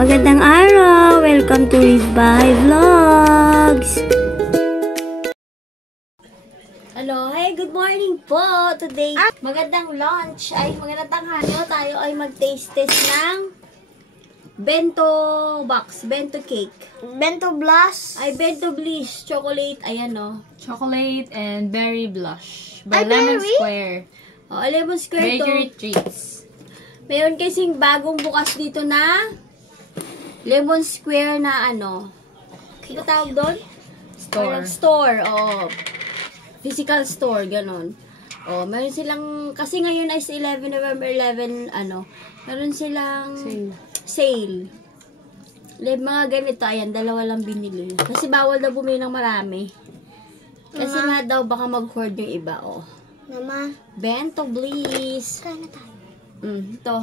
Magandang araw! Welcome to Live Bahay Vlogs! Hello! Hey! Good morning po! Today, magandang lunch. Magandang tanghali. Tayo ay mag-taste test ng bento box, bento cake. Bento Blush. Bento Bliss. Chocolate. Ayan o. Chocolate and berry blush. By Lemon Square. Lemon Square to. Bakery treats. Mayroon kasing bagong bukas dito na Lemon Square na ano. Ano tawag doon? Store. Parang store. Physical store. Ganon. Meron silang, kasi ngayon ay 11 November 11, meron silang sale. Mga ganito, ayan, dalawa lang binili. Kasi bawal daw bumili ng marami. Kasi nga daw, baka mag-hoard yung iba, Mama. Bento Bliss. Kaya na tayo. Ito.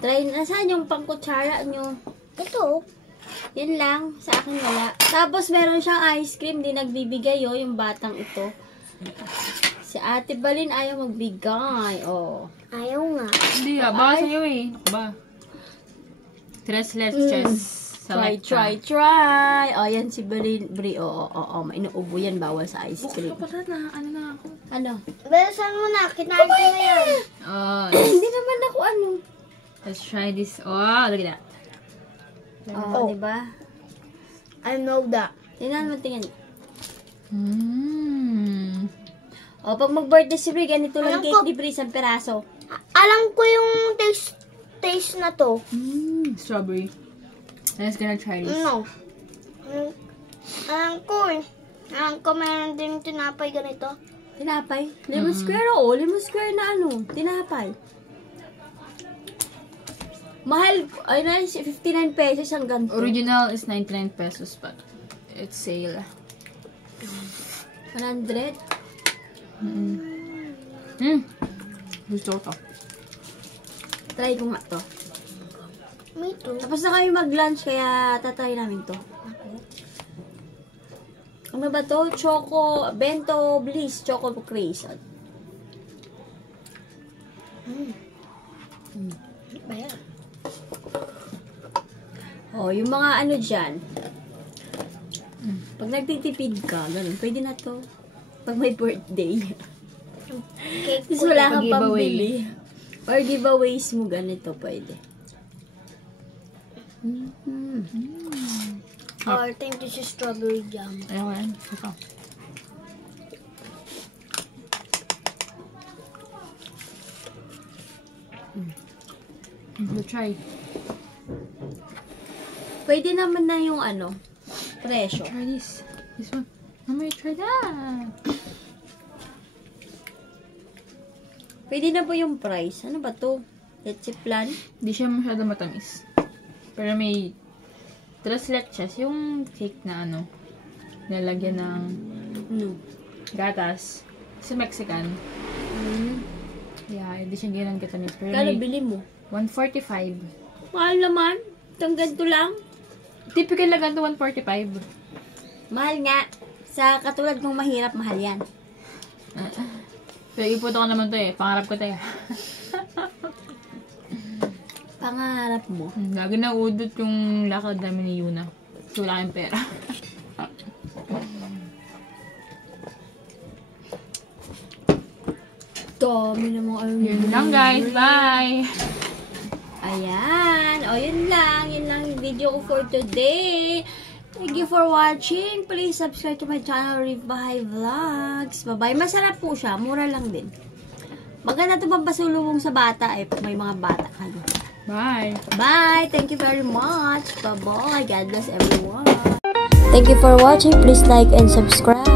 Try, nasaan yung pangkutsara nyo? Ito. Yan lang. Sa akin wala. Tapos, meron siyang ice cream. Di nagbibigay, yung batang ito. Si Ate Balin ayaw magbigay. Ayaw nga. Hindi baka sa'yo Ba? Tres leches. Try. Yan si Balin. Inuubo yan. Bawal sa ice cream. Bukas pa na. Ano na ako? Ano? Besan mo na. Kinain ko na yan. Hindi naman ako Let's try this. Look at that. Diba? I know that. Tingnan. Pag mag-birthday si Bri, ganito lang cake ni Bri, 1 peraso. Alam ko yung taste na to. Strawberry. Let's gonna try this. No. Alam ko meron din tinapay ganito. Tinapay? Lemon Square, Lemon Square na tinapay. Mahal, 59 pesos ang ganito. Original is 99 pesos, but it's sale. 100? Gusto ko to. Try ko nga to. Me too. Tapos na kami mag-lunch, kaya tatry namin to. Ano ba to? Bento Bliss, Choco Creation. Ba yan? Yung mga dyan. Pag nagtitipid ka, ganun, pwede na to. Pag may birthday. Tapos wala kang pambili. Or giveaways mo, ganito pwede. I think this is strawberry jam. Ayun. Ito. We'll try. Pwede naman na yung presyo. Try this. This one. Mama, try that. Pwede na po yung price. Ano ba to? Leche plan? Hindi siya masyado matamis. Pero may tres leches. Yung cake na nalagyan ng gatas. Sa Mexican. Yeah, hindi siya ganyan katamis. Pero Kala bili mo? 145. Mahal naman. Itong ganito lang. Typical lang ganito, 145. Mahal nga. Sa katulad kong mahirap, mahal yan. Pero iputo ko naman to Pangarap ko to Pangarap mo? Lagi na udot yung lakad namin ni Yuna. So, wala kayong pera. Dami naman Yun lang guys. Bye! Ayan. Yun lang. Yun lang yung video ko for today. Thank you for watching. Please subscribe to my channel, Live Bahay Vlogs. Bye-bye. Masarap po siya. Mura lang din. Maganda ito pampasulubong sa bata. May mga bata kayo. Bye! Bye! Thank you very much. Bye-bye. God bless everyone. Thank you for watching. Please like and subscribe.